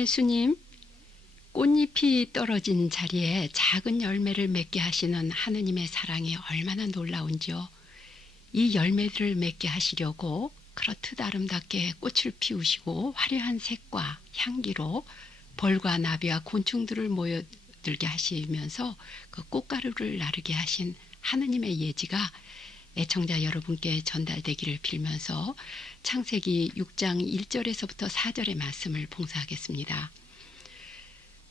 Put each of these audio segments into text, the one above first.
네, 예수님. 꽃잎이 떨어진 자리에 작은 열매를 맺게 하시는 하느님의 사랑이 얼마나 놀라운지요. 이 열매들을 맺게 하시려고 그렇듯 아름답게 꽃을 피우시고 화려한 색과 향기로 벌과 나비와 곤충들을 모여들게 하시면서 그 꽃가루를 나르게 하신 하느님의 예지가 애청자 여러분께 전달되기를 빌면서 창세기 6장 1절에서부터 4절의 말씀을 봉사하겠습니다.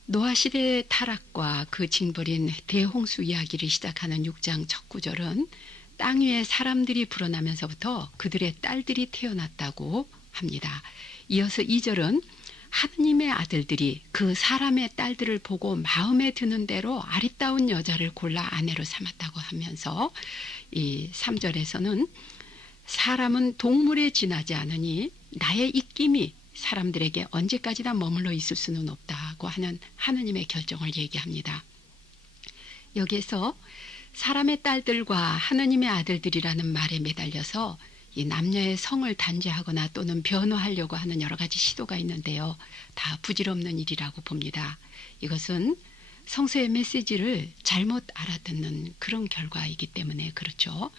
노아 시대의 타락과 그 징벌인 대홍수 이야기를 시작하는 6장 첫 구절은 땅 위에 사람들이 불어나면서부터 그들의 딸들이 태어났다고 합니다. 이어서 2절은 하느님의 아들들이 그 사람의 딸들을 보고 마음에 드는 대로 아리따운 여자를 골라 아내로 삼았다고 하면서 이 3절에서는 사람은 동물에 지나지 않으니 나의 입김이 사람들에게 언제까지나 머물러 있을 수는 없다고 하는 하느님의 결정을 얘기합니다. 여기에서 사람의 딸들과 하느님의 아들들이라는 말에 매달려서 이 남녀의 성을 단죄하거나 또는 변호하려고 하는 여러 가지 시도가 있는데요. 다 부질없는 일이라고 봅니다. 이것은 성서의 메시지를 잘못 알아듣는 그런 결과이기 때문에 그렇죠.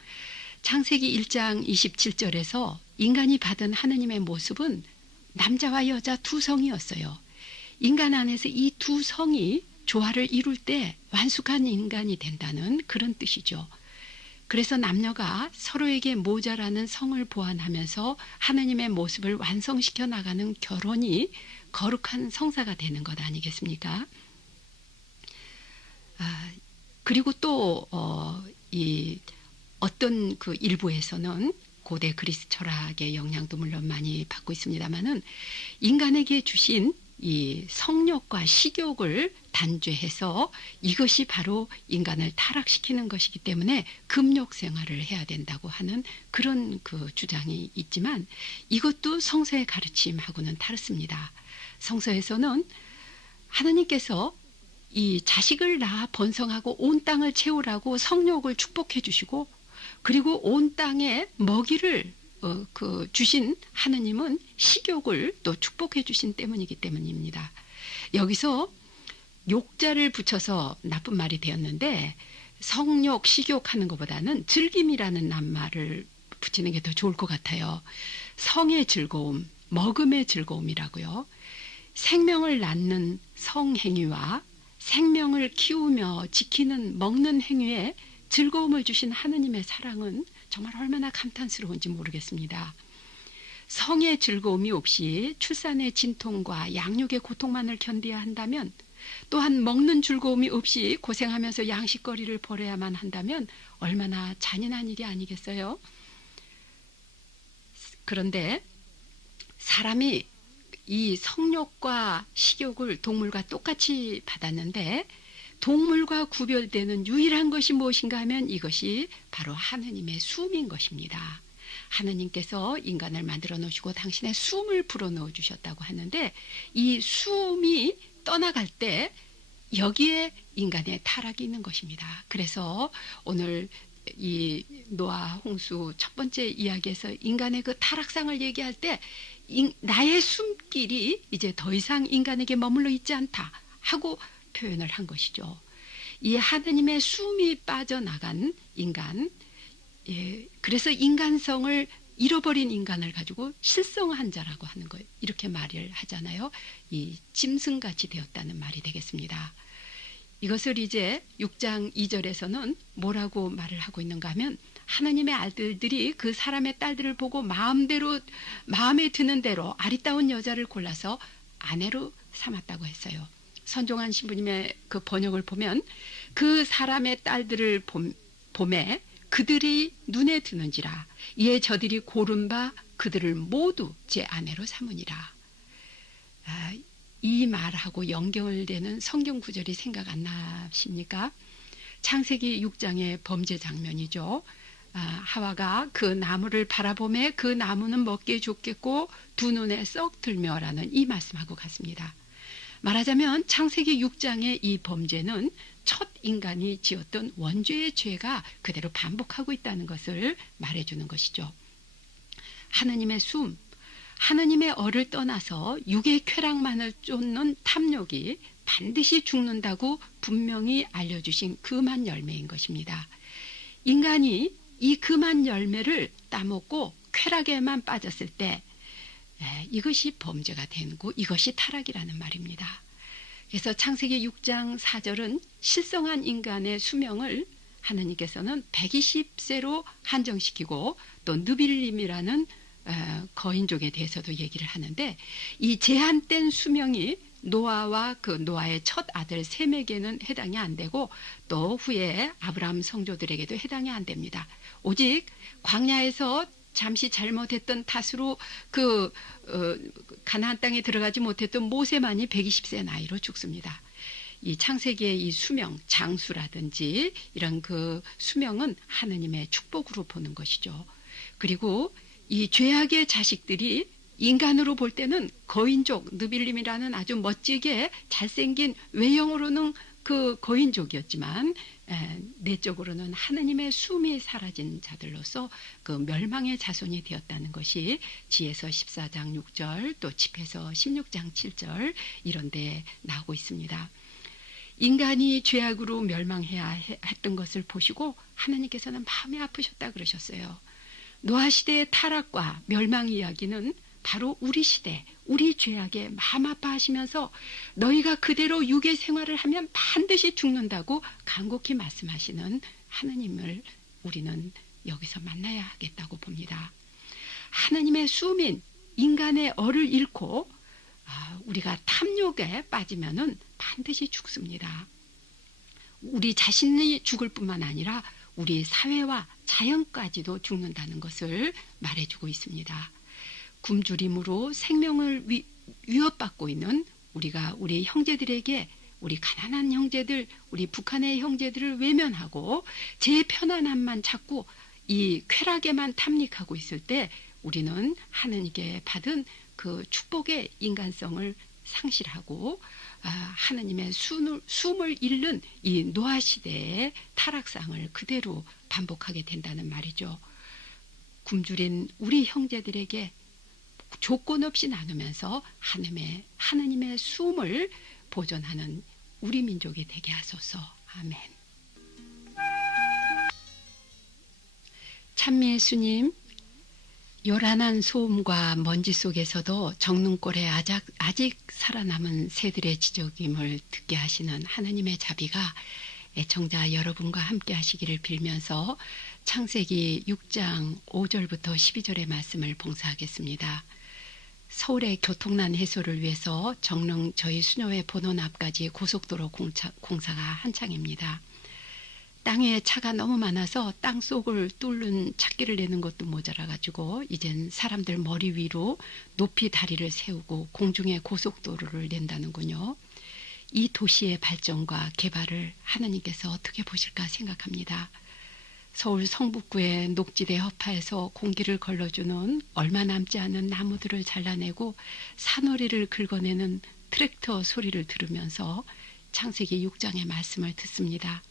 창세기 1장 27절에서 인간이 받은 하느님의 모습은 남자와 여자 두 성이었어요. 인간 안에서 이 두 성이 조화를 이룰 때 완숙한 인간이 된다는 그런 뜻이죠. 그래서 남녀가 서로에게 모자라는 성을 보완하면서 하느님의 모습을 완성시켜 나가는 결혼이 거룩한 성사가 되는 것 아니겠습니까? 그리고 또 어떤 그 일부에서는 고대 그리스 철학의 영향도 물론 많이 받고 있습니다만은 인간에게 주신 이 성욕과 식욕을 단죄해서 이것이 바로 인간을 타락시키는 것이기 때문에 금욕 생활을 해야 된다고 하는 그런 그 주장이 있지만 이것도 성서의 가르침하고는 다릅니다. 성서에서는 하나님께서 이 자식을 낳아 번성하고 온 땅을 채우라고 성욕을 축복해 주시고 그리고 온 땅에 먹이를 주신 하느님은 식욕을 또 축복해 주신 때문이기 때문입니다. 여기서 욕자를 붙여서 나쁜 말이 되었는데 성욕, 식욕 하는 것보다는 즐김이라는 낱말을 붙이는 게 더 좋을 것 같아요. 성의 즐거움, 먹음의 즐거움이라고요. 생명을 낳는 성행위와 생명을 키우며 지키는 먹는 행위에 즐거움을 주신 하느님의 사랑은 정말 얼마나 감탄스러운지 모르겠습니다. 성의 즐거움이 없이 출산의 진통과 양육의 고통만을 견뎌야 한다면 또한 먹는 즐거움이 없이 고생하면서 양식거리를 벌여야만 한다면 얼마나 잔인한 일이 아니겠어요? 그런데 사람이 이 성욕과 식욕을 동물과 똑같이 받았는데 동물과 구별되는 유일한 것이 무엇인가 하면 이것이 바로 하느님의 숨인 것입니다. 하느님께서 인간을 만들어 놓으시고 당신의 숨을 불어넣어 주셨다고 하는데 이 숨이 떠나갈 때 여기에 인간의 타락이 있는 것입니다. 그래서 오늘 이 노아 홍수 첫 번째 이야기에서 인간의 그 타락상을 얘기할 때 나의 숨길이 이제 더 이상 인간에게 머물러 있지 않다 하고 표현을 한 것이죠. 이 하느님의 숨이 빠져나간 인간, 그래서 인간성을 잃어버린 인간을 가지고 실성한 자라고 하는 거예요. 이렇게 말을 하잖아요. 이 짐승같이 되었다는 말이 되겠습니다. 이것을 이제 6장 2절에서는 뭐라고 말을 하고 있는가 하면 하나님의 아들들이 그 사람의 딸들을 보고 마음에 드는 대로 아리따운 여자를 골라서 아내로 삼았다고 했어요. 선종한 신부님의 그 번역을 보면 그 사람의 딸들을 봄에 그들이 눈에 드는지라 이에 저들이 고른 바 그들을 모두 제 아내로 삼으니라. 이 말하고 연결되는 성경 구절이 생각 안 나십니까? 창세기 6장의 범죄 장면이죠. 하와가 그 나무를 바라보매 그 나무는 먹기에 좋겠고 두 눈에 썩 들며라는 이 말씀하고 같습니다. 말하자면 창세기 6장의 이 범죄는 첫 인간이 지었던 원죄의 죄가 그대로 반복하고 있다는 것을 말해주는 것이죠. 하느님의 숨, 하느님의 얼을 떠나서 육의 쾌락만을 쫓는 탐욕이 반드시 죽는다고 분명히 알려주신 금한 열매인 것입니다. 인간이 이 금한 열매를 따먹고 쾌락에만 빠졌을 때 이것이 범죄가 되고 이것이 타락이라는 말입니다. 그래서 창세기 6장 4절은 실성한 인간의 수명을 하느님께서는 120세로 한정시키고 또 느빌림이라는 거인족에 대해서도 얘기를 하는데, 이 제한된 수명이 노아와 그 노아의 첫 아들 셈에게는 해당이 안 되고 또 후에 아브라함 성조들에게도 해당이 안 됩니다. 오직 광야에서 잠시 잘못했던 탓으로 가나안 땅에 들어가지 못했던 모세만이 120세 나이로 죽습니다. 이 창세기의 이 수명, 장수라든지 이런 그 수명은 하느님의 축복으로 보는 것이죠. 그리고 이 죄악의 자식들이 인간으로 볼 때는 거인족, 느빌림이라는 아주 멋지게 잘생긴 외형으로는 그 거인족이었지만 내적으로는 하느님의 숨이 사라진 자들로서 그 멸망의 자손이 되었다는 것이 지혜서 14장 6절 또 집회서 16장 7절 이런 데 나오고 있습니다. 인간이 죄악으로 멸망해야 했던 것을 보시고 하나님께서는 마음이 아프셨다 그러셨어요. 노아 시대의 타락과 멸망 이야기는 바로 우리 시대, 우리 죄악에 마음 아파하시면서 너희가 그대로 육의 생활을 하면 반드시 죽는다고 간곡히 말씀하시는 하느님을 우리는 여기서 만나야 하겠다고 봅니다. 하느님의 수민, 인간의 얼을 잃고 우리가 탐욕에 빠지면은 반드시 죽습니다. 우리 자신이 죽을 뿐만 아니라 우리 사회와 자연까지도 죽는다는 것을 말해주고 있습니다. 굶주림으로 생명을 위협받고 있는 우리가 우리 형제들에게, 우리 가난한 형제들, 우리 북한의 형제들을 외면하고 제 편안함만 찾고 이 쾌락에만 탐닉하고 있을 때 우리는 하느님께 받은 그 축복의 인간성을 상실하고 하느님의 숨을 잃는 이 노아 시대의 타락상을 그대로 반복하게 된다는 말이죠. 굶주린 우리 형제들에게 조건 없이 나누면서 하느님의 숨을 보존하는 우리 민족이 되게 하소서. 아멘. 찬미 예수님, 요란한 소음과 먼지 속에서도 정눈꼴에 아직 살아남은 새들의 지저귀임을 듣게 하시는 하나님의 자비가 애청자 여러분과 함께 하시기를 빌면서 창세기 6장 5절부터 12절의 말씀을 봉사하겠습니다. 서울의 교통난 해소를 위해서 정릉 저희 수녀회 본원 앞까지 고속도로 공사가 한창입니다. 땅에 차가 너무 많아서 땅속을 뚫는 찾기를 내는 것도 모자라가지고 이젠 사람들 머리 위로 높이 다리를 세우고 공중에 고속도로를 낸다는군요. 이 도시의 발전과 개발을 하나님께서 어떻게 보실까 생각합니다. 서울 성북구의 녹지대 허파에서 공기를 걸러주는 얼마 남지 않은 나무들을 잘라내고 산허리를 긁어내는 트랙터 소리를 들으면서 창세기 6장의 말씀을 듣습니다.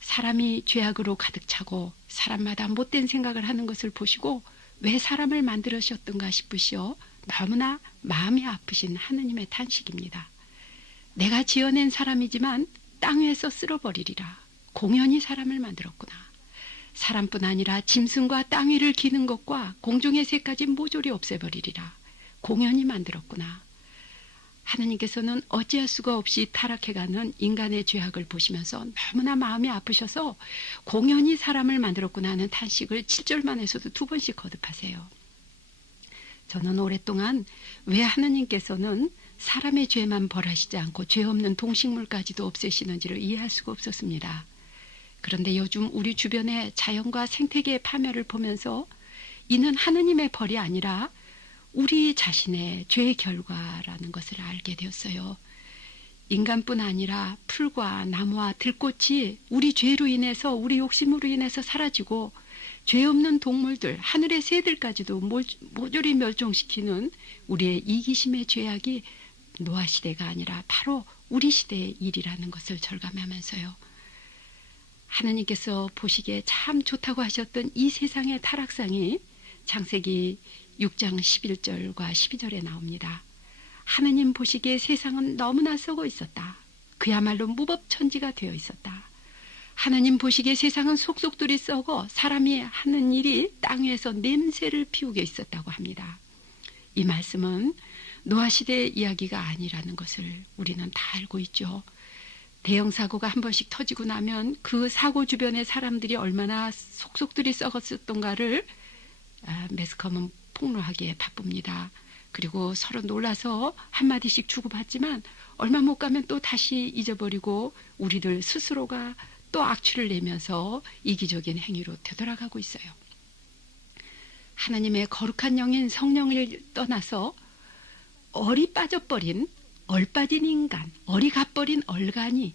사람이 죄악으로 가득 차고 사람마다 못된 생각을 하는 것을 보시고 왜 사람을 만들으셨던가 싶으시어 너무나 마음이 아프신 하느님의 탄식입니다. 내가 지어낸 사람이지만 땅에서 쓸어버리리라. 공연히 사람을 만들었구나. 사람뿐 아니라 짐승과 땅 위를 기는 것과 공중의 새까지 모조리 없애버리리라. 공연히 만들었구나. 하나님께서는 어찌할 수가 없이 타락해가는 인간의 죄악을 보시면서 너무나 마음이 아프셔서 공연히 사람을 만들었구나 하는 탄식을 7절만에서도 2번씩 거듭하세요. 저는 오랫동안 왜 하나님께서는 사람의 죄만 벌하시지 않고 죄 없는 동식물까지도 없애시는지를 이해할 수가 없었습니다. 그런데 요즘 우리 주변의 자연과 생태계의 파멸을 보면서 이는 하느님의 벌이 아니라 우리 자신의 죄의 결과라는 것을 알게 되었어요. 인간뿐 아니라 풀과 나무와 들꽃이 우리 죄로 인해서, 우리 욕심으로 인해서 사라지고 죄 없는 동물들, 하늘의 새들까지도 모조리 멸종시키는 우리의 이기심의 죄악이 노아 시대가 아니라 바로 우리 시대의 일이라는 것을 절감하면서요. 하나님께서 보시기에 참 좋다고 하셨던 이 세상의 타락상이 창세기 6장 11절과 12절에 나옵니다. 하느님 보시기에 세상은 너무나 썩어 있었다. 그야말로 무법천지가 되어 있었다. 하느님 보시기에 세상은 속속들이 썩어 사람이 하는 일이 땅 위에서 냄새를 피우게 있었다고 합니다. 이 말씀은 노아 시대의 이야기가 아니라는 것을 우리는 다 알고 있죠. 대형 사고가 한 번씩 터지고 나면 그 사고 주변의 사람들이 얼마나 속속들이 썩었었던가를 매스컴은 폭로하기에 바쁩니다. 그리고 서로 놀라서 한마디씩 주고받지만 얼마 못 가면 또 다시 잊어버리고 우리들 스스로가 또 악취를 내면서 이기적인 행위로 되돌아가고 있어요. 하나님의 거룩한 영인 성령을 떠나서 얼이 빠져버린 얼빠진 인간, 얼이 가버린 얼간이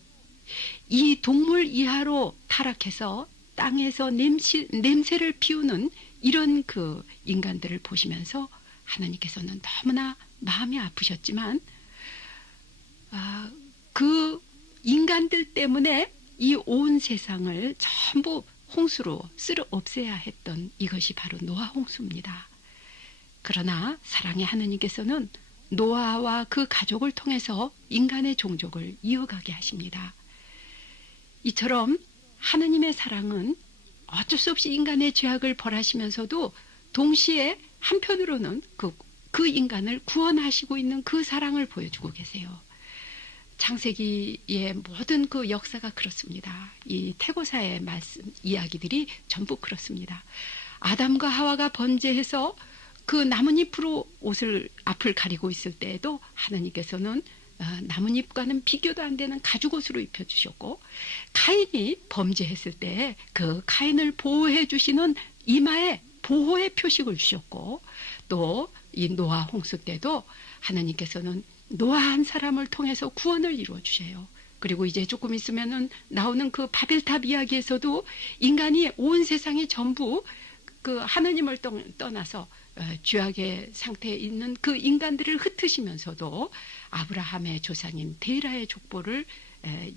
이 동물 이하로 타락해서 땅에서 냄새를 피우는 이런 그 인간들을 보시면서 하나님께서는 너무나 마음이 아프셨지만 그 인간들 때문에 이 온 세상을 전부 홍수로 쓸어 없애야 했던 이것이 바로 노아 홍수입니다. 그러나 사랑의 하느님께서는 노아와 그 가족을 통해서 인간의 종족을 이어가게 하십니다. 이처럼 하느님의 사랑은 어쩔 수 없이 인간의 죄악을 벌하시면서도 동시에 한편으로는 그 인간을 구원하시고 있는 그 사랑을 보여주고 계세요. 창세기의 모든 그 역사가 그렇습니다. 이 태고사의 말씀, 이야기들이 전부 그렇습니다. 아담과 하와가 번제해서 그 나뭇잎으로 앞을 가리고 있을 때에도 하나님께서는 나뭇잎과는 비교도 안 되는 가죽옷으로 입혀주셨고, 카인이 범죄했을 때 그 카인을 보호해 주시는 이마에 보호의 표식을 주셨고, 또 이 노아 홍수 때도 하나님께서는 노아 한 사람을 통해서 구원을 이루어 주셔요. 그리고 이제 조금 있으면은 나오는 그 바벨탑 이야기에서도 인간이 온 세상이 전부 그 하나님을 떠나서 죄악의 상태에 있는 그 인간들을 흩으시면서도 아브라함의 조상인 데라의 족보를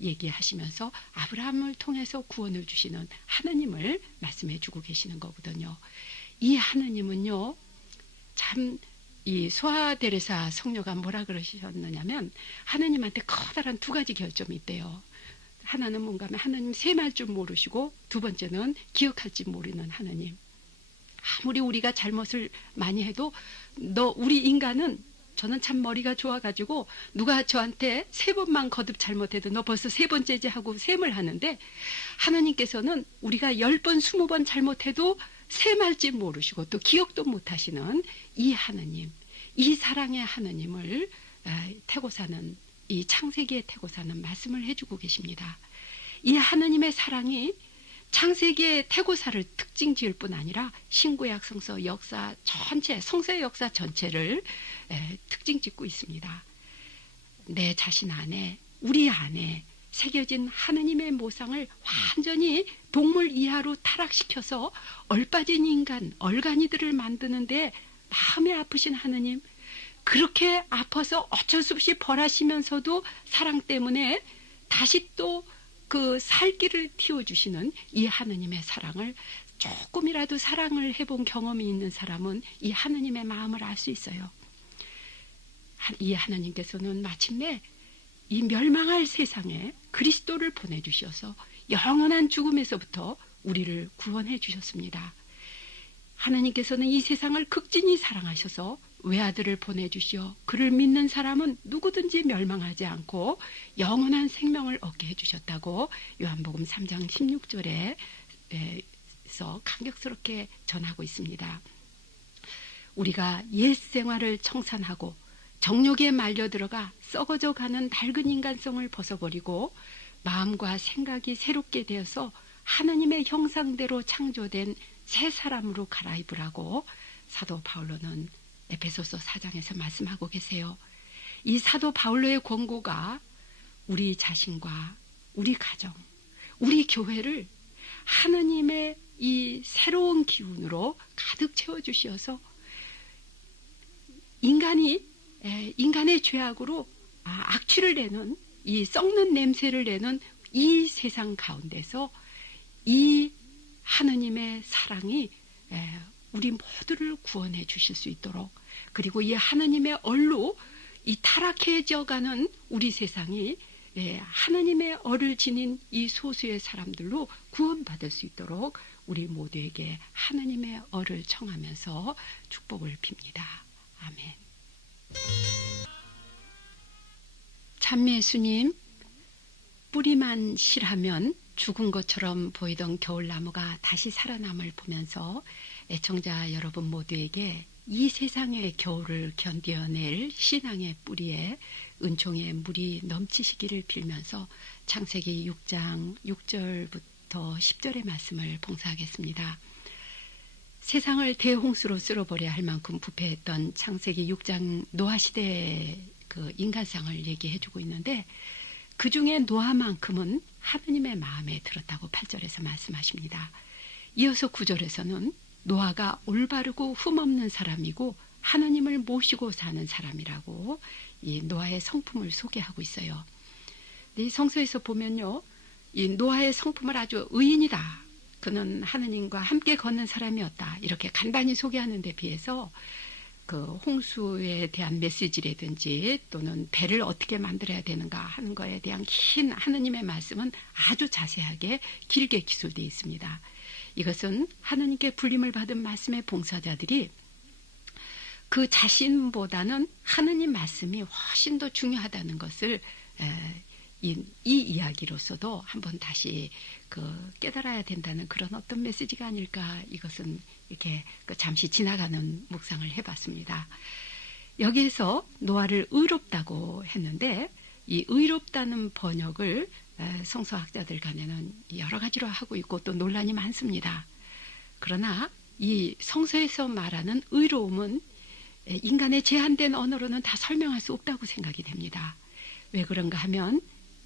얘기하시면서 아브라함을 통해서 구원을 주시는 하나님을 말씀해 주고 계시는 거거든요. 이 하나님은요, 참 이 소아데레사 성녀가 뭐라 그러셨느냐면 하나님한테 커다란 두 가지 결점이 있대요. 하나는 뭔가 하면 하나님 셈할 줄 모르시고, 두 번째는 기억할지 모르는 하나님. 아무리 우리가 잘못을 많이 해도 우리 인간은, 저는 참 머리가 좋아가지고 누가 저한테 3번만 거듭 잘못해도 너 벌써 3번째지 하고 셈을 하는데, 하나님께서는 우리가 10번 20번 잘못해도 셈할지 모르시고 또 기억도 못하시는 이 하나님, 이 사랑의 하나님을 태고사는, 이 창세기의 태고사는 말씀을 해주고 계십니다. 이 하나님의 사랑이 창세기의 태고사를 특징 지을 뿐 아니라 신구약 성서 역사 전체, 성서의 역사 전체를 특징 짓고 있습니다. 내 자신 안에, 우리 안에 새겨진 하느님의 모상을 완전히 동물 이하로 타락시켜서 얼빠진 인간, 얼간이들을 만드는데 마음이 아프신 하느님, 그렇게 아파서 어쩔 수 없이 벌하시면서도 사랑 때문에 다시 또 그 살길을 틔워주시는 이 하느님의 사랑을, 조금이라도 사랑을 해본 경험이 있는 사람은 이 하느님의 마음을 알 수 있어요. 이 하나님께서는 마침내 이 멸망할 세상에 그리스도를 보내주셔서 영원한 죽음에서부터 우리를 구원해 주셨습니다. 하나님께서는 이 세상을 극진히 사랑하셔서 외아들을 보내주시어 그를 믿는 사람은 누구든지 멸망하지 않고 영원한 생명을 얻게 해주셨다고 요한복음 3장 16절에서 감격스럽게 전하고 있습니다. 우리가 옛 생활을 청산하고 정욕에 말려 들어가 썩어져 가는 낡은 인간성을 벗어버리고 마음과 생각이 새롭게 되어서 하나님의 형상대로 창조된 새 사람으로 갈아입으라고 사도 바울로는 에베소서 4장에서 말씀하고 계세요. 이 사도 바울로의 권고가 우리 자신과 우리 가정, 우리 교회를 하나님의 이 새로운 기운으로 가득 채워주시어서 인간의 죄악으로 악취를 내는, 이 썩는 냄새를 내는 이 세상 가운데서 이 하느님의 사랑이 우리 모두를 구원해 주실 수 있도록, 그리고 이 하느님의 얼로 이 타락해져가는 우리 세상이 하느님의 얼을 지닌 이 소수의 사람들로 구원받을 수 있도록 우리 모두에게 하느님의 얼을 청하면서 축복을 빕니다. 아멘. 참미 예수님, 뿌리만 실하면 죽은 것처럼 보이던 겨울나무가 다시 살아남을 보면서 애청자 여러분 모두에게 이 세상의 겨울을 견뎌낼 신앙의 뿌리에 은총의 물이 넘치시기를 빌면서 창세기 6장 6절부터 10절의 말씀을 봉사하겠습니다. 세상을 대홍수로 쓸어버려야 할 만큼 부패했던 창세기 6장 노아시대의 그 인간상을 얘기해주고 있는데, 그 중에 노아만큼은 하느님의 마음에 들었다고 8절에서 말씀하십니다. 이어서 9절에서는 노아가 올바르고 흠없는 사람이고 하느님을 모시고 사는 사람이라고 이 노아의 성품을 소개하고 있어요. 이 성서에서 보면요, 이 노아의 성품을 아주 의인이다, 그는 하느님과 함께 걷는 사람이었다, 이렇게 간단히 소개하는 데 비해서 그 홍수에 대한 메시지라든지 또는 배를 어떻게 만들어야 되는가 하는 거에 대한 긴 하느님의 말씀은 아주 자세하게 길게 기술되어 있습니다. 이것은 하느님께 불림을 받은 말씀의 봉사자들이 그 자신보다는 하느님 말씀이 훨씬 더 중요하다는 것을 이 이야기로서도 한번 다시 깨달아야 된다는 그런 어떤 메시지가 아닐까, 이것은 이렇게 잠시 지나가는 묵상을 해봤습니다. 여기에서 노아를 의롭다고 했는데, 이 의롭다는 번역을 성서학자들 간에는 여러 가지로 하고 있고 또 논란이 많습니다. 그러나 이 성서에서 말하는 의로움은 인간의 제한된 언어로는 다 설명할 수 없다고 생각이 됩니다. 왜 그런가 하면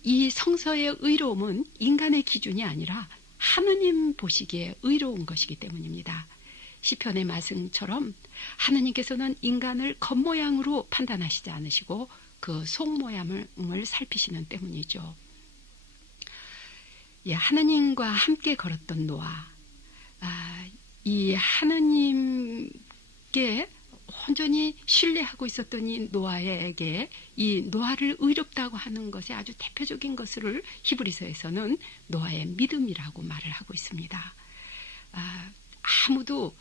이 성서의 의로움은 인간의 기준이 아니라 하느님 보시기에 의로운 것이기 때문입니다. 시편의 말씀처럼 하느님께서는 인간을 겉모양으로 판단하시지 않으시고 그 속모양을 살피시는 때문이죠. 하느님과 함께 걸었던 노아, 이 하느님께 온전히 신뢰하고 있었던 이 노아에게 이 노아를 의롭다고 하는 것의 아주 대표적인 것을 히브리서에서는 노아의 믿음이라고 말을 하고 있습니다. 아무도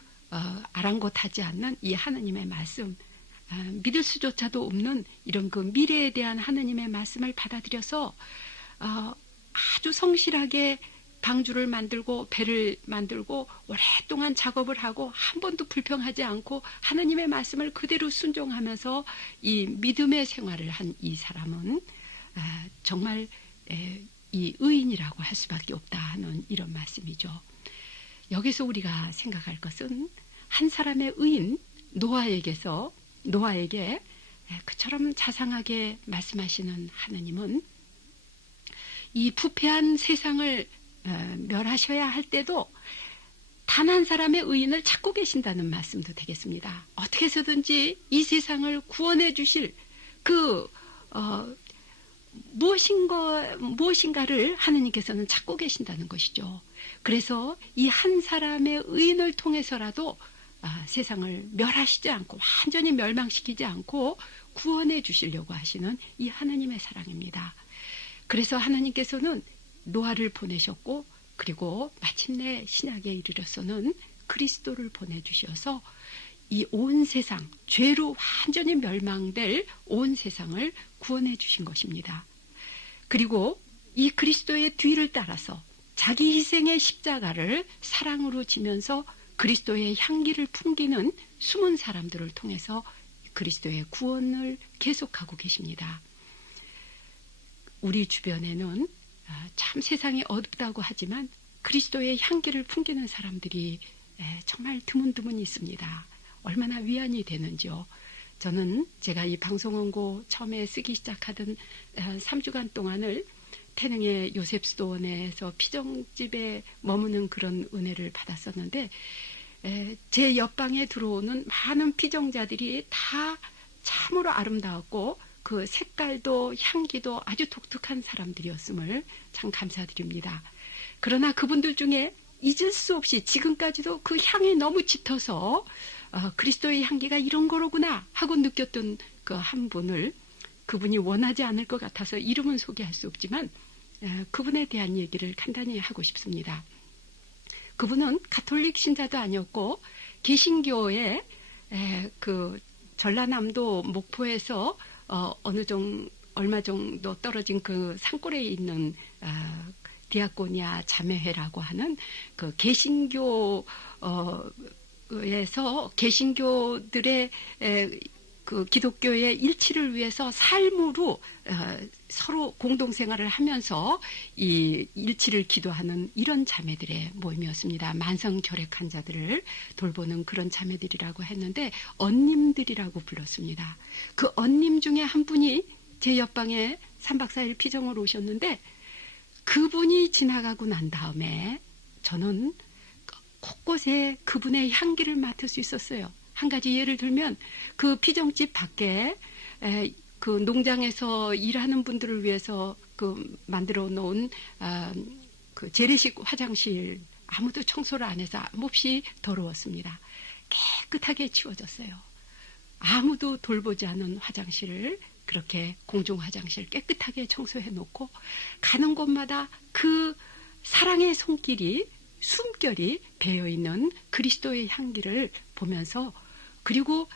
아랑곳하지 않는 이 하느님의 말씀, 믿을 수조차도 없는 이런 그 미래에 대한 하느님의 말씀을 받아들여서 아주 성실하게 방주를 만들고 배를 만들고 오랫동안 작업을 하고 한 번도 불평하지 않고 하느님의 말씀을 그대로 순종하면서 이 믿음의 생활을 한 이 사람은 정말 이 의인이라고 할 수밖에 없다 하는 이런 말씀이죠. 여기서 우리가 생각할 것은 한 사람의 의인 노아에게 그처럼 자상하게 말씀하시는 하느님은 이 부패한 세상을 멸하셔야 할 때도 단 한 사람의 의인을 찾고 계신다는 말씀도 되겠습니다. 어떻게 해서든지 이 세상을 구원해 주실 무엇인가를 하느님께서는 찾고 계신다는 것이죠. 그래서 이 한 사람의 의인을 통해서라도 세상을 멸하시지 않고 완전히 멸망시키지 않고 구원해 주시려고 하시는 이 하느님의 사랑입니다. 그래서 하나님께서는 노아를 보내셨고, 그리고 마침내 신약에 이르러서는 그리스도를 보내주셔서 이 온 세상, 죄로 완전히 멸망될 온 세상을 구원해 주신 것입니다. 그리고 이 그리스도의 뒤를 따라서 자기 희생의 십자가를 사랑으로 지면서 그리스도의 향기를 풍기는 숨은 사람들을 통해서 그리스도의 구원을 계속하고 계십니다. 우리 주변에는 참 세상이 어둡다고 하지만 그리스도의 향기를 풍기는 사람들이 정말 드문드문 있습니다. 얼마나 위안이 되는지요. 저는 제가 이 방송원고 처음에 쓰기 시작하던 3주간 동안을 태릉의 요셉수도원에서 피정집에 머무는 그런 은혜를 받았었는데, 제 옆방에 들어오는 많은 피정자들이 다 참으로 아름다웠고 그 색깔도 향기도 아주 독특한 사람들이었음을 참 감사드립니다. 그러나 그분들 중에 잊을 수 없이 지금까지도 그 향에 너무 짙어서 그리스도의 향기가 이런 거로구나 하고 느꼈던 그 한 분을, 그분이 원하지 않을 것 같아서 이름은 소개할 수 없지만 그분에 대한 얘기를 간단히 하고 싶습니다. 그분은 가톨릭 신자도 아니었고 개신교의 그 전라남도 목포에서 얼마 정도 떨어진 그 산골에 있는 디아코니아 자매회라고 하는 그 개신교에서 개신교들의 그 기독교의 일치를 위해서 삶으로 서로 공동생활을 하면서 이 일치를 기도하는 이런 자매들의 모임이었습니다. 만성결핵 환자들을 돌보는 그런 자매들이라고 했는데 언님들이라고 불렀습니다. 그 언님 중에 한 분이 제 옆방에 3박 4일 피정으로 오셨는데, 그분이 지나가고 난 다음에 저는 곳곳에 그분의 향기를 맡을 수 있었어요. 한 가지 예를 들면 그 피정집 밖에 그 농장에서 일하는 분들을 위해서 그 만들어 놓은 그 재래식 화장실, 아무도 청소를 안 해서 몹시 더러웠습니다. 깨끗하게 치워졌어요. 아무도 돌보지 않은 화장실을 그렇게 공중 화장실 깨끗하게 청소해 놓고 가는 곳마다 그 사랑의 손길이, 숨결이 배어 있는 그리스도의 향기를 보면서, 그리고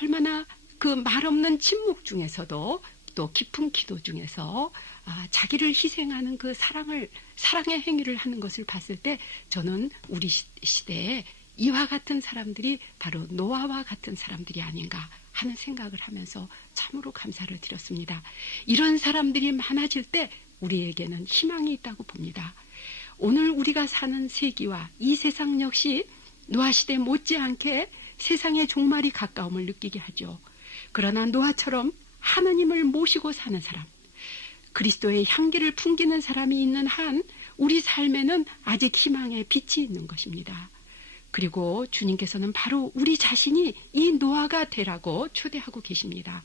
얼마나 그 말없는 침묵 중에서도 또 깊은 기도 중에서 자기를 희생하는 그 사랑의 행위를 하는 것을 봤을 때 저는 우리 시대에 이와 같은 사람들이 바로 노아와 같은 사람들이 아닌가 하는 생각을 하면서 참으로 감사를 드렸습니다. 이런 사람들이 많아질 때 우리에게는 희망이 있다고 봅니다. 오늘 우리가 사는 세기와 이 세상 역시 노아 시대 못지않게 세상의 종말이 가까움을 느끼게 하죠. 그러나 노아처럼 하느님을 모시고 사는 사람, 그리스도의 향기를 풍기는 사람이 있는 한 우리 삶에는 아직 희망의 빛이 있는 것입니다. 그리고 주님께서는 바로 우리 자신이 이 노아가 되라고 초대하고 계십니다.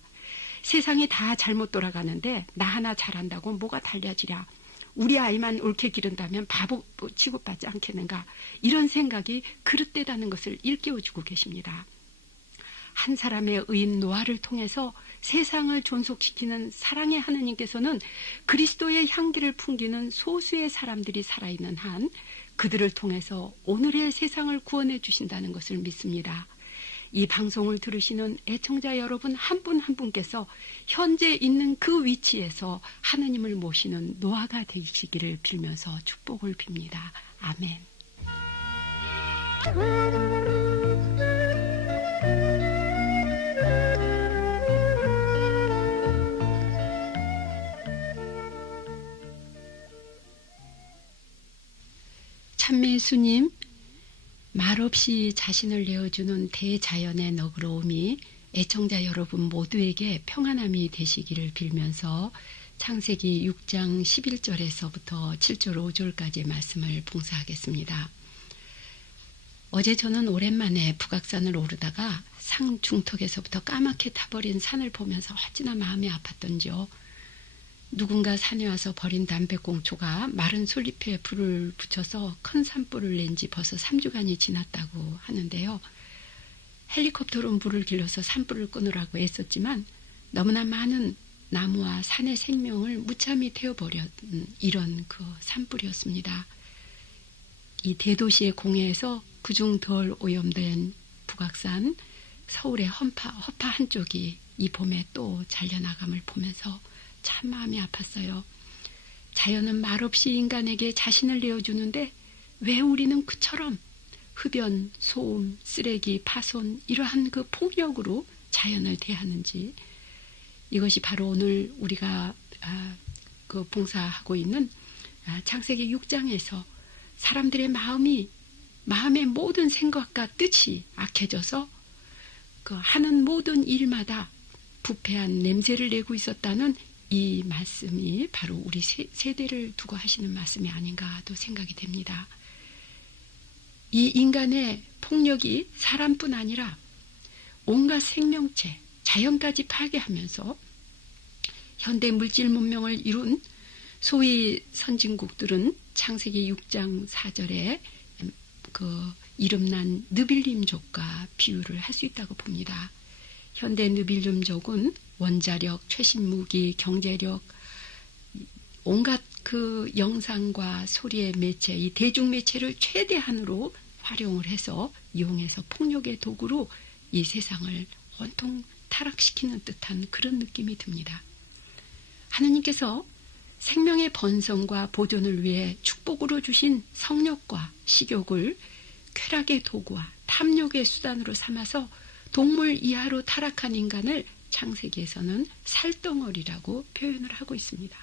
세상이 다 잘못 돌아가는데 나 하나 잘한다고 뭐가 달라지랴, 우리 아이만 옳게 기른다면 바보 취급받지 않겠는가, 이런 생각이 그릇되다는 것을 일깨워주고 계십니다. 한 사람의 의인 노아를 통해서 세상을 존속시키는 사랑의 하느님께서는 그리스도의 향기를 풍기는 소수의 사람들이 살아있는 한 그들을 통해서 오늘의 세상을 구원해 주신다는 것을 믿습니다. 이 방송을 들으시는 애청자 여러분 한 분 한 분께서 현재 있는 그 위치에서 하느님을 모시는 노아가 되시기를 빌면서 축복을 빕니다. 아멘. 참매수님, 말없이 자신을 내어주는 대자연의 너그러움이 애청자 여러분 모두에게 평안함이 되시기를 빌면서 창세기 6장 11절에서부터 7절 5절까지의 말씀을 봉사하겠습니다. 어제 저는 오랜만에 북악산을 오르다가 상 중턱에서부터 까맣게 타버린 산을 보면서 어찌나 마음이 아팠던지요. 누군가 산에 와서 버린 담배꽁초가 마른 솔잎에 불을 붙여서 큰 산불을 낸 지 벌써 3주간이 지났다고 하는데요. 헬리콥터로 물을 길러서 산불을 끄느라고 애썼지만 너무나 많은 나무와 산의 생명을 무참히 태워버린 이런 그 산불이었습니다. 이 대도시의 공해에서 그중 덜 오염된 북악산, 서울의 허파 한쪽이 이 봄에 또 잘려나감을 보면서 참 마음이 아팠어요. 자연은 말없이 인간에게 자신을 내어주는데 왜 우리는 그처럼 흡연, 소음, 쓰레기, 파손 이러한 그 폭력으로 자연을 대하는지, 이것이 바로 오늘 우리가 그 봉사하고 있는 창세기 6장에서 사람들의 마음의 모든 생각과 뜻이 악해져서 그 하는 모든 일마다 부패한 냄새를 내고 있었다는 이 말씀이 바로 우리 세대를 두고 하시는 말씀이 아닌가도 생각이 됩니다. 이 인간의 폭력이 사람뿐 아니라 온갖 생명체, 자연까지 파괴하면서 현대 물질 문명을 이룬 소위 선진국들은 창세기 6장 4절에 그 이름난 느빌림족과 비유를 할 수 있다고 봅니다. 현대 느빌림족은 원자력, 최신 무기, 경제력, 온갖 그 영상과 소리의 매체, 이 대중 매체를 최대한으로 활용을 해서 이용해서 폭력의 도구로 이 세상을 온통 타락시키는 듯한 그런 느낌이 듭니다. 하느님께서 생명의 번성과 보존을 위해 축복으로 주신 성욕과 식욕을 쾌락의 도구와 탐욕의 수단으로 삼아서 동물 이하로 타락한 인간을 창세기에서는 살덩어리라고 표현을 하고 있습니다.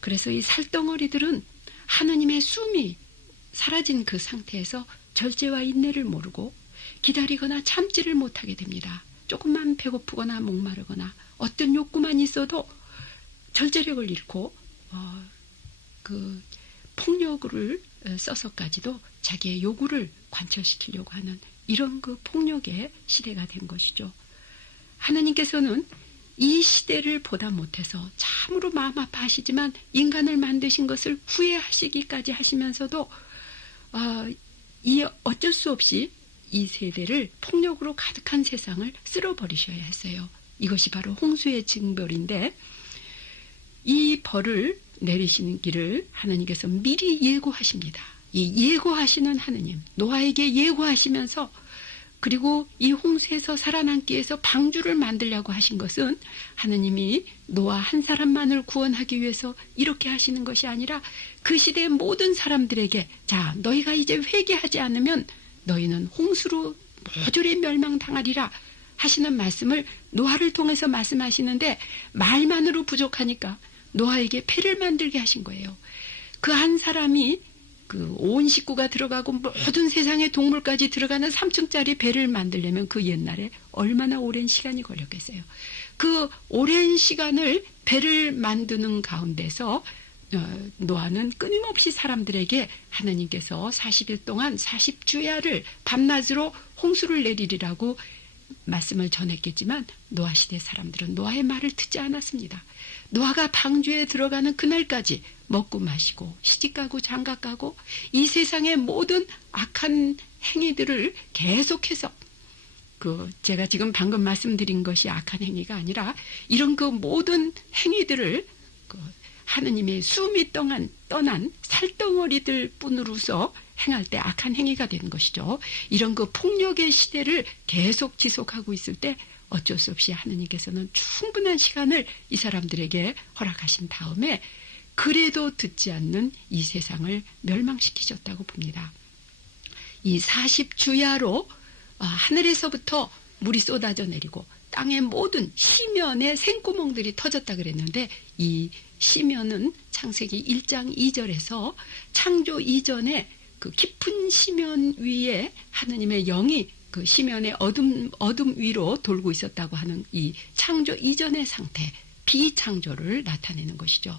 그래서 이 살덩어리들은 하느님의 숨이 사라진 그 상태에서 절제와 인내를 모르고 기다리거나 참지를 못하게 됩니다. 조금만 배고프거나 목마르거나 어떤 욕구만 있어도 절제력을 잃고 그 폭력을 써서까지도 자기의 요구를 관철시키려고 하는 이런 그 폭력의 시대가 된 것이죠. 하나님께서는 이 시대를 보다 못해서 참으로 마음 아파하시지만 인간을 만드신 것을 후회하시기까지 하시면서도 이 어쩔 수 없이 이 세대를 폭력으로 가득한 세상을 쓸어버리셔야 했어요. 이것이 바로 홍수의 징벌인데 이 벌을 내리시는 길을 하나님께서 미리 예고하십니다. 이 예고하시는 하느님, 노아에게 예고하시면서 그리고 이 홍수에서 살아남기 위해서 방주를 만들려고 하신 것은 하느님이 노아 한 사람만을 구원하기 위해서 이렇게 하시는 것이 아니라 그 시대의 모든 사람들에게 자, 너희가 이제 회개하지 않으면 너희는 홍수로 모조리 멸망당하리라 하시는 말씀을 노아를 통해서 말씀하시는데 말만으로 부족하니까 노아에게 배를 만들게 하신 거예요. 그 한 사람이 그 온 식구가 들어가고 모든 세상의 동물까지 들어가는 3층짜리 배를 만들려면 그 옛날에 얼마나 오랜 시간이 걸렸겠어요. 그 오랜 시간을 배를 만드는 가운데서 노아는 끊임없이 사람들에게 하나님께서 40일 동안 40주야를 밤낮으로 홍수를 내리리라고 말씀을 전했겠지만 노아 시대 사람들은 노아의 말을 듣지 않았습니다. 노아가 방주에 들어가는 그날까지 먹고 마시고 시집가고 장가가고 이 세상의 모든 악한 행위들을 계속해서 제가 지금 방금 말씀드린 것이 악한 행위가 아니라 이런 그 모든 행위들을 하느님의 숨이 떠난 살덩어리들 뿐으로서 행할 때 악한 행위가 되는 것이죠. 이런 그 폭력의 시대를 계속 지속하고 있을 때 어쩔 수 없이 하느님께서는 충분한 시간을 이 사람들에게 허락하신 다음에 그래도 듣지 않는 이 세상을 멸망시키셨다고 봅니다. 이 40주야로 하늘에서부터 물이 쏟아져 내리고 땅의 모든 시면에 생구멍들이 터졌다 그랬는데 이 시면은 창세기 1장 2절에서 창조 이전에 그 깊은 시면 위에 하느님의 영이 그 시면의 어둠 위로 돌고 있었다고 하는 이 창조 이전의 상태, 비창조를 나타내는 것이죠.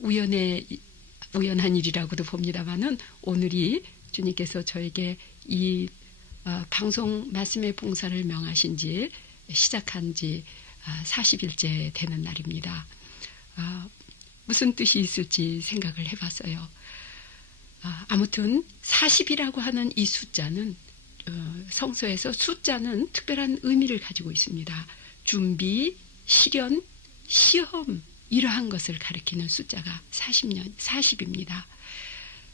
우연한 일이라고도 봅니다만은 오늘이 주님께서 저에게 이 방송 말씀의 봉사를 명하신 지 시작한 지 40일째 되는 날입니다. 무슨 뜻이 있을지 생각을 해봤어요. 아무튼 40이라고 하는 이 숫자는 성서에서 숫자는 특별한 의미를 가지고 있습니다. 준비, 실현, 시험 이러한 것을 가리키는 숫자가 40입니다.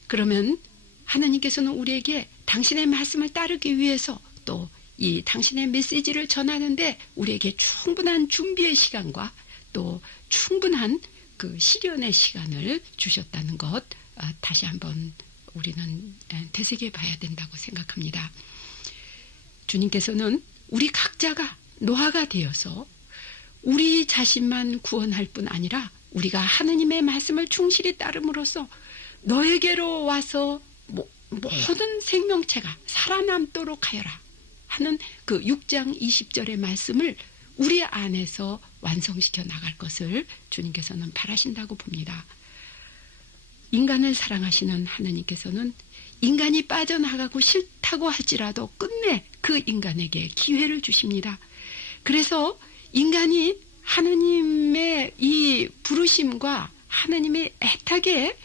그러면 하나님께서는 우리에게 당신의 말씀을 따르기 위해서 또 이 당신의 메시지를 전하는데 우리에게 충분한 준비의 시간과 또 충분한 그 실현의 시간을 주셨다는 것 다시 한번 우리는 되새겨 봐야 된다고 생각합니다. 주님께서는 우리 각자가 노아가 되어서 우리 자신만 구원할 뿐 아니라 우리가 하느님의 말씀을 충실히 따름으로써 너에게로 와서 모든 생명체가 살아남도록 하여라 하는 그 6장 20절의 말씀을 우리 안에서 완성시켜 나갈 것을 주님께서는 바라신다고 봅니다. 인간을 사랑하시는 하느님께서는 인간이 빠져나가고 싫다고 할지라도 끝내 그 인간에게 기회를 주십니다. 그래서 인간이 하느님의 이 부르심과 하느님의 애탁에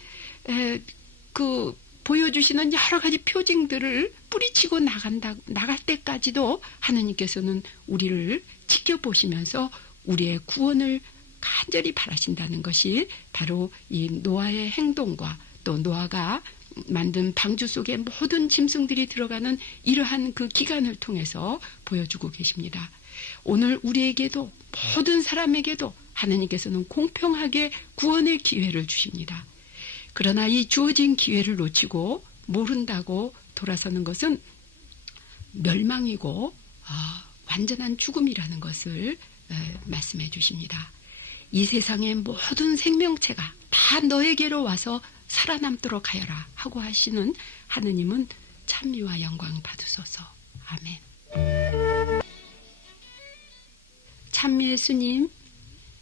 보여주시는 여러 가지 표징들을 뿌리치고 나갈 때까지도 하나님께서는 우리를 지켜보시면서 우리의 구원을 간절히 바라신다는 것이 바로 이 노아의 행동과 또 노아가 만든 방주 속에 모든 짐승들이 들어가는 이러한 그 기간을 통해서 보여주고 계십니다. 오늘 우리에게도 모든 사람에게도 하나님께서는 공평하게 구원의 기회를 주십니다. 그러나 이 주어진 기회를 놓치고 모른다고 돌아서는 것은 멸망이고 완전한 죽음이라는 것을 말씀해 주십니다. 이 세상의 모든 생명체가 다 너에게로 와서 살아남도록 하여라 하고 하시는 하느님은 찬미와 영광 받으소서. 아멘. 찬미의 주님,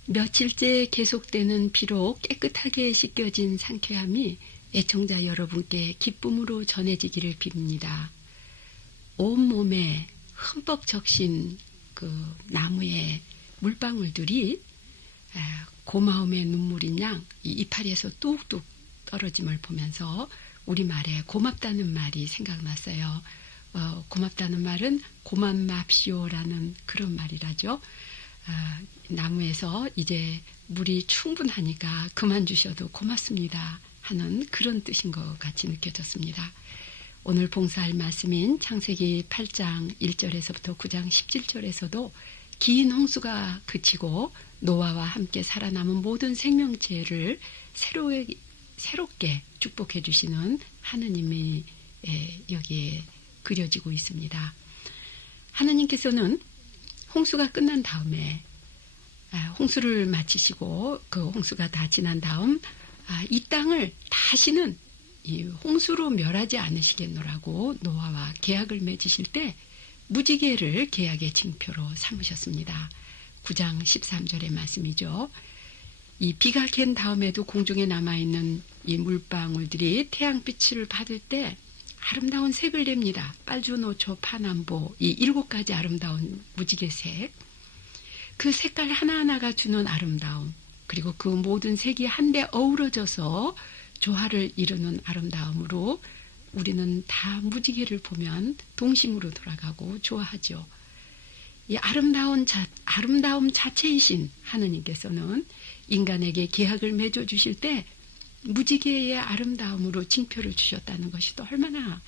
며칠째 계속되는 비록 깨끗하게 씻겨진 상쾌함이 애청자 여러분께 기쁨으로 전해지기를 빕니다. 온몸에 흠뻑 적신 그 나무의 물방울들이 고마움의 눈물인 양 이 이파리에서 뚝뚝 떨어짐을 보면서 우리말에 고맙다는 말이 생각났어요. 고맙다는 말은 고맙맙시오라는 그런 말이라죠. 나무에서 이제 물이 충분하니까 그만 주셔도 고맙습니다 하는 그런 뜻인 것 같이 느껴졌습니다. 오늘 봉사할 말씀인 창세기 8장 1절에서부터 9장 17절에서도 긴 홍수가 그치고 노아와 함께 살아남은 모든 생명체를 새롭게 축복해 주시는 하느님이 여기에 그려지고 있습니다. 하느님께서는 홍수가 끝난 다음에 홍수를 마치시고 그 홍수가 다 지난 다음 이 땅을 다시는 이 홍수로 멸하지 않으시겠노라고 노아와 계약을 맺으실 때 무지개를 계약의 징표로 삼으셨습니다. 9장 13절의 말씀이죠. 이 비가 갠 다음에도 공중에 남아있는 이 물방울들이 태양빛을 받을 때 아름다운 색을 냅니다. 빨주, 노초, 파남보 이 7가지 아름다운 무지개색. 그 색깔 하나하나가 주는 아름다움 그리고 그 모든 색이 한데 어우러져서 조화를 이루는 아름다움으로 우리는 다 무지개를 보면 동심으로 돌아가고 좋아하죠. 이 아름다움 자체이신 하느님께서는 인간에게 계약을 맺어주실 때 무지개의 아름다움으로 징표를 주셨다는 것이 또 얼마나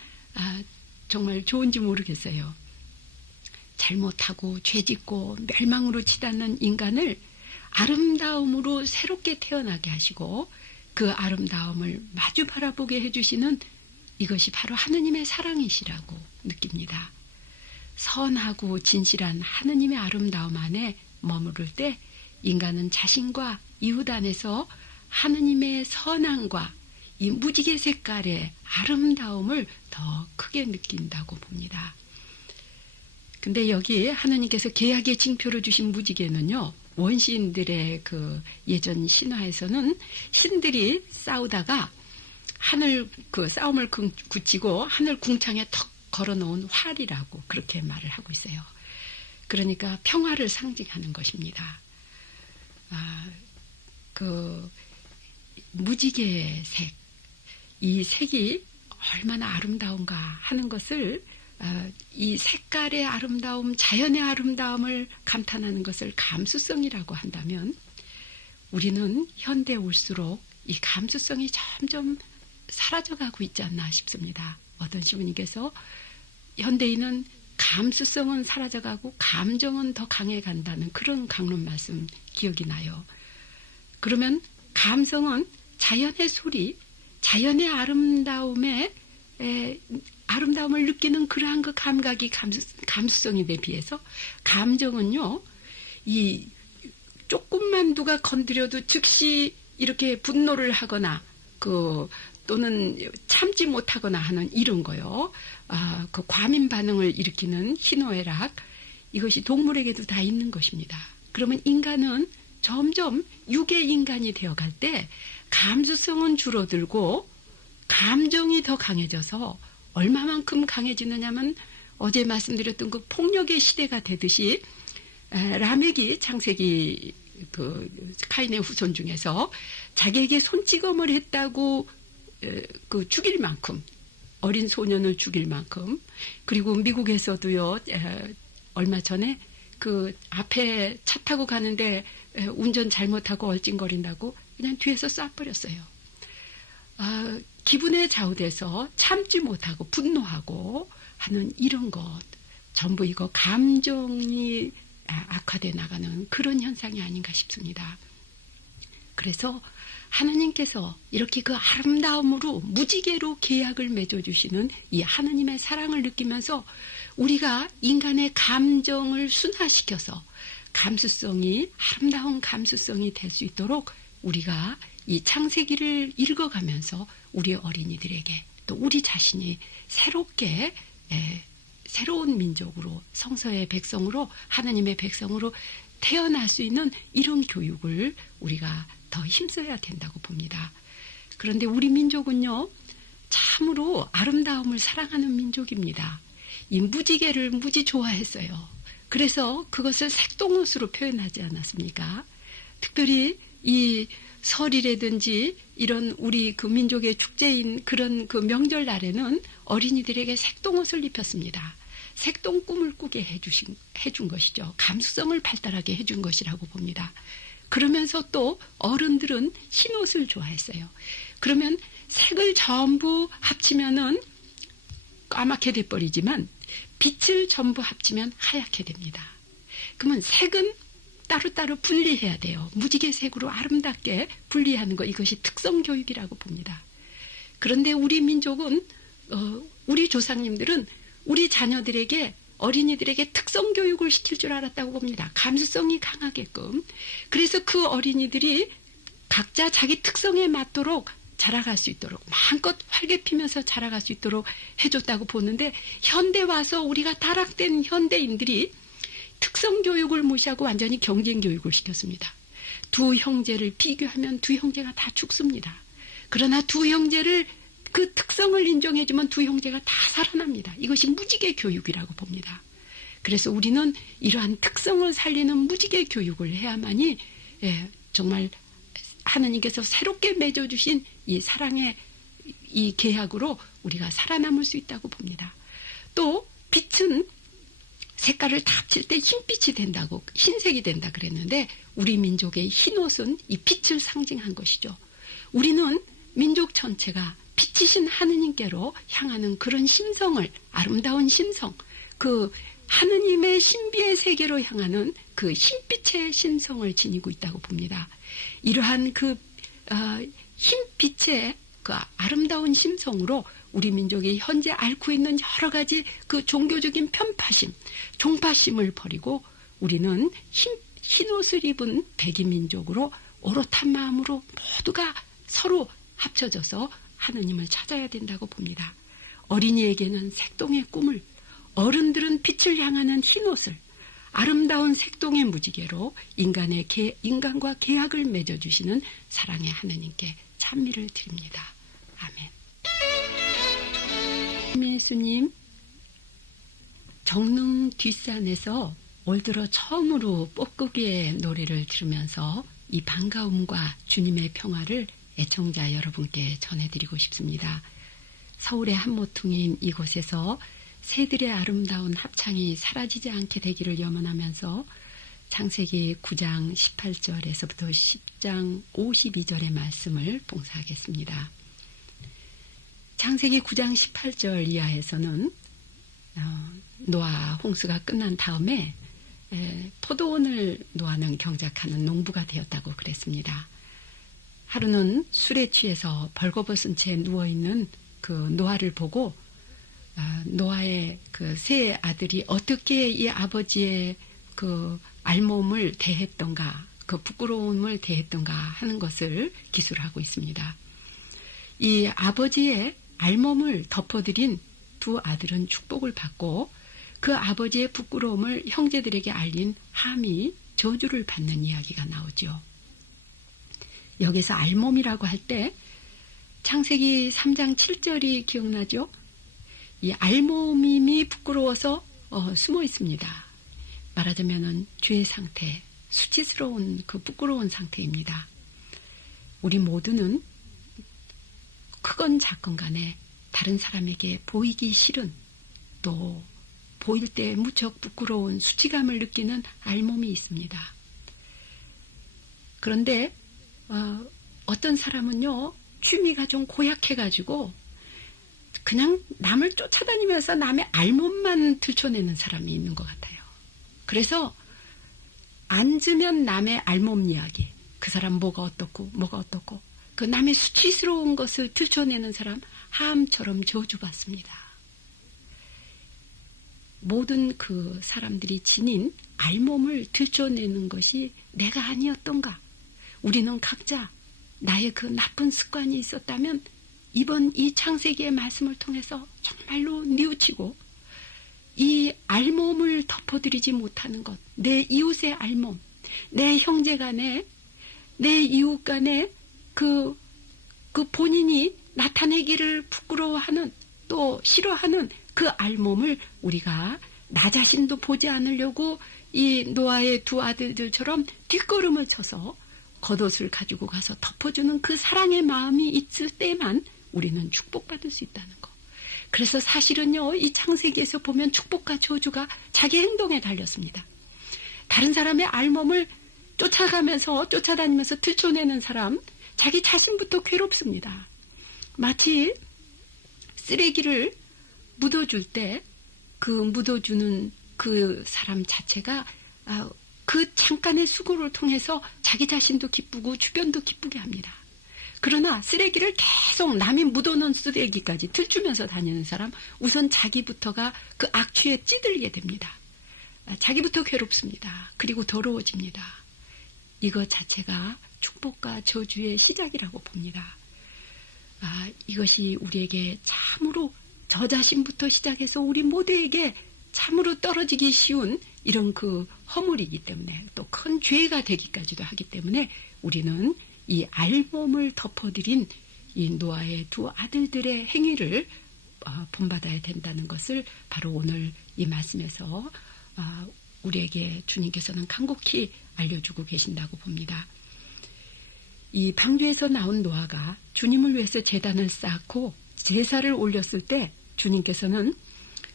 정말 좋은지 모르겠어요. 잘못하고 죄짓고 멸망으로 치닫는 인간을 아름다움으로 새롭게 태어나게 하시고 그 아름다움을 마주 바라보게 해주시는 이것이 바로 하느님의 사랑이시라고 느낍니다. 선하고 진실한 하느님의 아름다움 안에 머무를 때 인간은 자신과 이웃 안에서 하느님의 선함과 이 무지개 색깔의 아름다움을 더 크게 느낀다고 봅니다. 근데 여기 하느님께서 계약의 징표로 주신 무지개는요, 원시인들의 그 예전 신화에서는 신들이 싸우다가 하늘 그 싸움을 굳히고 하늘 궁창에 턱 걸어놓은 활이라고 그렇게 말을 하고 있어요. 그러니까 평화를 상징하는 것입니다. 그 무지개의 색, 이 색이 얼마나 아름다운가 하는 것을 이 색깔의 아름다움, 자연의 아름다움을 감탄하는 것을 감수성이라고 한다면 우리는 현대에 올수록 이 감수성이 점점 사라져가고 있지 않나 싶습니다. 어떤 시부님께서 현대인은 감수성은 사라져가고 감정은 더 강해간다는 그런 강론 말씀 기억이 나요. 그러면 감성은 자연의 소리, 자연의 아름다움을 느끼는 그러한 그 감각이 감수성에 비해서 감정은요, 이 조금만 누가 건드려도 즉시 이렇게 분노를 하거나 또는 참지 못하거나 하는 이런 거요. 그 과민 반응을 일으키는 희노애락, 이것이 동물에게도 다 있는 것입니다. 그러면 인간은 점점 육의 인간이 되어갈 때 감수성은 줄어들고 감정이 더 강해져서 얼마만큼 강해지느냐면 어제 말씀드렸던 그 폭력의 시대가 되듯이 라멕이 창세기 그 카인의 후손 중에서 자기에게 손찌검을 했다고 그 죽일 만큼, 어린 소년을 죽일 만큼, 그리고 미국에서도요, 얼마 전에 그 앞에 차 타고 가는데 운전 잘못하고 얼찡거린다고 그냥 뒤에서 쏴버렸어요. 기분에 좌우돼서 참지 못하고 분노하고 하는 이런 것, 전부 이거 감정이 악화돼 나가는 그런 현상이 아닌가 싶습니다. 그래서 하나님께서 이렇게 그 아름다움으로 무지개로 계약을 맺어주시는 이 하나님의 사랑을 느끼면서 우리가 인간의 감정을 순화시켜서 감수성이, 아름다운 감수성이 될 수 있도록 우리가 이 창세기를 읽어가면서 우리 어린이들에게 또 우리 자신이 새롭게 새로운 민족으로, 성서의 백성으로, 하나님의 백성으로 태어날 수 있는 이런 교육을 우리가 더 힘써야 된다고 봅니다. 그런데 우리 민족은요, 참으로 아름다움을 사랑하는 민족입니다. 이 무지개를 무지 좋아했어요. 그래서 그것을 색동옷으로 표현하지 않았습니까? 특별히 이 설이라든지 이런 우리 그 민족의 축제인 그런 그 명절 날에는 어린이들에게 색동옷을 입혔습니다. 색동 꿈을 꾸게 해준 것이죠. 감수성을 발달하게 해준 것이라고 봅니다. 그러면서 또 어른들은 흰옷을 좋아했어요. 그러면 색을 전부 합치면은 까맣게 돼버리지만 빛을 전부 합치면 하얗게 됩니다. 그러면 색은 따로따로 분리해야 돼요. 무지개 색으로 아름답게 분리하는 것, 이것이 특성교육이라고 봅니다. 그런데 우리 민족은, 우리 조상님들은 우리 자녀들에게, 어린이들에게 특성교육을 시킬 줄 알았다고 봅니다. 감수성이 강하게끔. 그래서 그 어린이들이 각자 자기 특성에 맞도록 자라갈 수 있도록, 마음껏 활개 피면서 자라갈 수 있도록 해줬다고 보는데, 현대 와서 우리가 타락된 현대인들이 특성교육을 무시하고 완전히 경쟁교육을 시켰습니다. 두 형제를 비교하면 두 형제가 다 죽습니다. 그러나 두 형제를 그 특성을 인정해주면 두 형제가 다 살아납니다. 이것이 무지개 교육이라고 봅니다. 그래서 우리는 이러한 특성을 살리는 무지개 교육을 해야만이 정말 하나님께서 새롭게 맺어주신 이 사랑의 이 계약으로 우리가 살아남을 수 있다고 봅니다. 또 빛은 색깔을 다 합칠 때 흰빛이 된다고, 흰색이 된다 그랬는데 우리 민족의 흰옷은 이 빛을 상징한 것이죠. 우리는 민족 전체가 빛이신 하느님께로 향하는 그런 심성을, 아름다운 심성, 그 하느님의 신비의 세계로 향하는 그 흰빛의 심성을 지니고 있다고 봅니다. 이러한 그 흰빛의 그 아름다운 심성으로 우리 민족이 현재 앓고 있는 여러 가지 그 종교적인 편파심, 종파심을 버리고 우리는 흰옷을 입은 백이민족으로 오롯한 마음으로 모두가 서로 합쳐져서 하느님을 찾아야 된다고 봅니다. 어린이에게는 색동의 꿈을, 어른들은 빛을 향하는 흰옷을, 아름다운 색동의 무지개로 인간과 계약을 맺어주시는 사랑의 하느님께 찬미를 드립니다. 아멘. 예수님, 정릉 뒷산에서 올 들어 처음으로 뽀꾸기의 노래를 들으면서 이 반가움과 주님의 평화를 애청자 여러분께 전해드리고 싶습니다. 서울의 한 모퉁이인 이곳에서 새들의 아름다운 합창이 사라지지 않게 되기를 염원하면서 창세기 9장 18절에서부터 10장 52절의 말씀을 봉사하겠습니다. 창세기 9장 18절 이하에서는 노아 홍수가 끝난 다음에 포도원을 노아는 경작하는 농부가 되었다고 그랬습니다. 하루는 술에 취해서 벌거벗은 채 누워있는 그 노아를 보고 노아의 그 세 아들이 어떻게 이 아버지의 그 알몸을 대했던가, 그 부끄러움을 대했던가 하는 것을 기술하고 있습니다. 이 아버지의 알몸을 덮어드린 두 아들은 축복을 받고 그 아버지의 부끄러움을 형제들에게 알린 함이 저주를 받는 이야기가 나오죠. 여기서 알몸이라고 할 때 창세기 3장 7절이 기억나죠? 이 알몸임이 부끄러워서 숨어 있습니다. 말하자면은 죄의 상태, 수치스러운 그 부끄러운 상태입니다. 우리 모두는 크건 작건 간에 다른 사람에게 보이기 싫은, 또 보일 때 무척 부끄러운 수치감을 느끼는 알몸이 있습니다. 그런데 어떤 사람은요, 취미가 좀 고약해가지고 그냥 남을 쫓아다니면서 남의 알몸만 들춰내는 사람이 있는 것 같아요. 그래서 앉으면 남의 알몸 이야기, 그 사람 뭐가 어떻고 그 남의 수치스러운 것을 들춰내는 사람 함처럼 저주받습니다. 모든 그 사람들이 지닌 알몸을 들춰내는 것이 내가 아니었던가, 우리는 각자 나의 그 나쁜 습관이 있었다면 이번 이 창세기의 말씀을 통해서 정말로 뉘우치고 이 알몸을 덮어드리지 못하는 것, 내 이웃의 알몸, 내 형제 간에, 내 이웃 간에 그 본인이 나타내기를 부끄러워하는, 또 싫어하는 그 알몸을 우리가 나 자신도 보지 않으려고 이 노아의 두 아들들처럼 뒷걸음을 쳐서 겉옷을 가지고 가서 덮어주는 그 사랑의 마음이 있을 때만 우리는 축복받을 수 있다는 거. 그래서 사실은요, 이 창세기에서 보면 축복과 저주가 자기 행동에 달렸습니다. 다른 사람의 알몸을 쫓아다니면서 들춰내는 사람, 자기 자신부터 괴롭습니다. 마치 쓰레기를 묻어줄 때 그 묻어주는 그 사람 자체가 그 잠깐의 수고를 통해서 자기 자신도 기쁘고 주변도 기쁘게 합니다. 그러나 쓰레기를 계속 남이 묻어놓은 쓰레기까지 들추면서 다니는 사람, 우선 자기부터가 그 악취에 찌들게 됩니다. 자기부터 괴롭습니다. 그리고 더러워집니다. 이것 자체가 축복과 저주의 시작이라고 봅니다. 이것이 우리에게 참으로 저 자신부터 시작해서 우리 모두에게 참으로 떨어지기 쉬운 이런 그 허물이기 때문에, 또 큰 죄가 되기까지도 하기 때문에 우리는 이 알몸을 덮어드린 이 노아의 두 아들들의 행위를 본받아야 된다는 것을 바로 오늘 이 말씀에서 우리에게 주님께서는 간곡히 알려주고 계신다고 봅니다. 이 방주에서 나온 노아가 주님을 위해서 제단을 쌓고 제사를 올렸을 때 주님께서는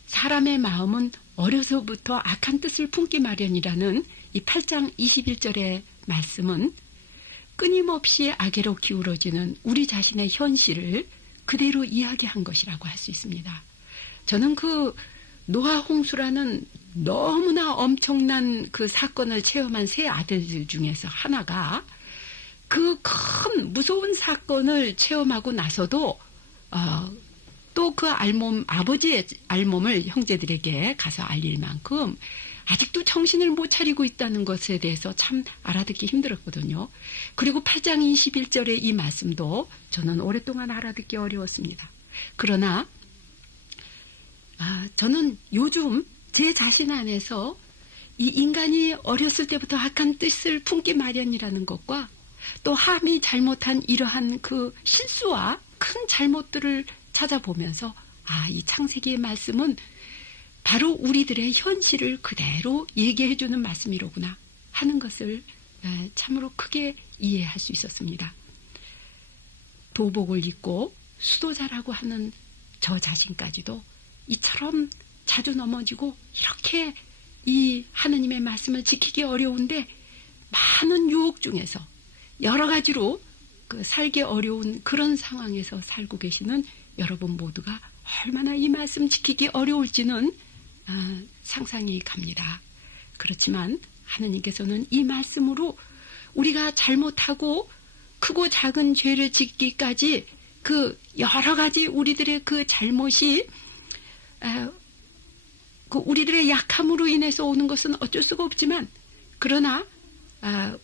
사람의 마음은 어려서부터 악한 뜻을 품기 마련이라는 이 8장 21절의 말씀은 끊임없이 악애로 기울어지는 우리 자신의 현실을 그대로 이야기한 것이라고 할 수 있습니다. 저는 그 노아 홍수라는 너무나 엄청난 그 사건을 체험한 세 아들들 중에서 하나가 그 큰 무서운 사건을 체험하고 나서도 또 그 아버지의 알몸을 형제들에게 가서 알릴 만큼 아직도 정신을 못 차리고 있다는 것에 대해서 참 알아듣기 힘들었거든요. 그리고 8장 21절의 이 말씀도 저는 오랫동안 알아듣기 어려웠습니다. 그러나 저는 요즘 제 자신 안에서 이 인간이 어렸을 때부터 악한 뜻을 품기 마련이라는 것과 또 함이 잘못한 이러한 그 실수와 큰 잘못들을 찾아보면서 이 창세기의 말씀은 바로 우리들의 현실을 그대로 얘기해주는 말씀이로구나 하는 것을 참으로 크게 이해할 수 있었습니다. 도복을 입고 수도자라고 하는 저 자신까지도 이처럼 자주 넘어지고 이렇게 이 하느님의 말씀을 지키기 어려운데 많은 유혹 중에서 여러 가지로 살기 어려운 그런 상황에서 살고 계시는 여러분 모두가 얼마나 이 말씀 지키기 어려울지는 상상이 갑니다. 그렇지만 하느님께서는 이 말씀으로 우리가 잘못하고 크고 작은 죄를 짓기까지 그 여러 가지 우리들의 그 잘못이 그 우리들의 약함으로 인해서 오는 것은 어쩔 수가 없지만, 그러나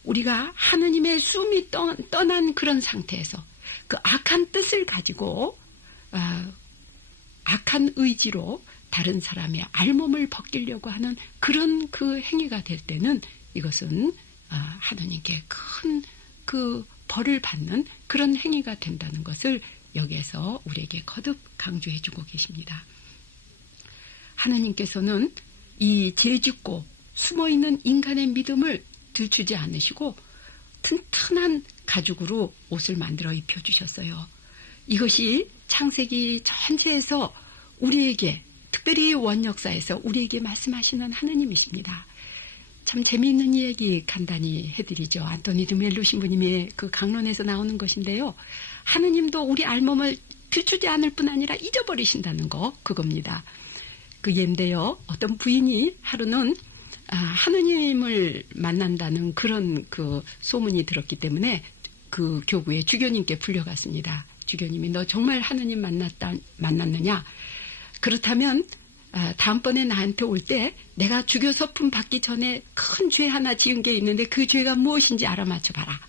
우리가 하느님의 숨이 떠난 그런 상태에서 그 악한 뜻을 가지고 악한 의지로 다른 사람의 알몸을 벗기려고 하는 그런 그 행위가 될 때는 이것은 하느님께 큰 그 벌을 받는 그런 행위가 된다는 것을 여기에서 우리에게 거듭 강조해 주고 계십니다. 하느님께서는 이 죄짓고 숨어있는 인간의 믿음을 들추지 않으시고 튼튼한 가죽으로 옷을 만들어 입혀주셨어요. 이것이 창세기 전체에서 우리에게, 특별히 원역사에서 우리에게 말씀하시는 하느님이십니다. 참 재미있는 이야기 간단히 해드리죠. 안토니 드멜로 신부님의 그 강론에서 나오는 것인데요. 하느님도 우리 알몸을 비추지 않을 뿐 아니라 잊어버리신다는 거, 그겁니다. 그 예인데요. 어떤 부인이 하루는 하느님을 만난다는 그런 그 소문이 들었기 때문에 그 교구에 주교님께 불려갔습니다. 주교님이 너 정말 하느님 만났느냐? 그렇다면 다음번에 나한테 올 때 내가 주교 서품 받기 전에 큰 죄 하나 지은 게 있는데 그 죄가 무엇인지 알아맞혀봐라.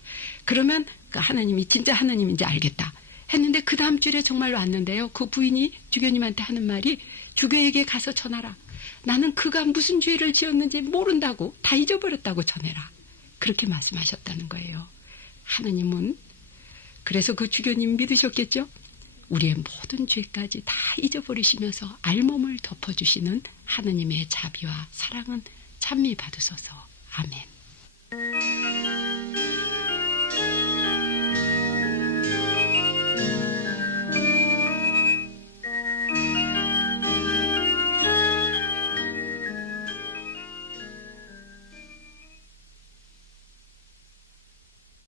그러면 그 하느님이 진짜 하느님인지 알겠다. 했는데 그 다음 주에 정말 왔는데요. 그 부인이 주교님한테 하는 말이 주교에게 가서 전하라. 나는 그가 무슨 죄를 지었는지 모른다고, 다 잊어버렸다고 전해라. 그렇게 말씀하셨다는 거예요. 하느님은 그래서 그 주교님 믿으셨겠죠? 우리의 모든 죄까지 다 잊어버리시면서 알몸을 덮어주시는 하느님의 자비와 사랑은 찬미 받으소서. 아멘.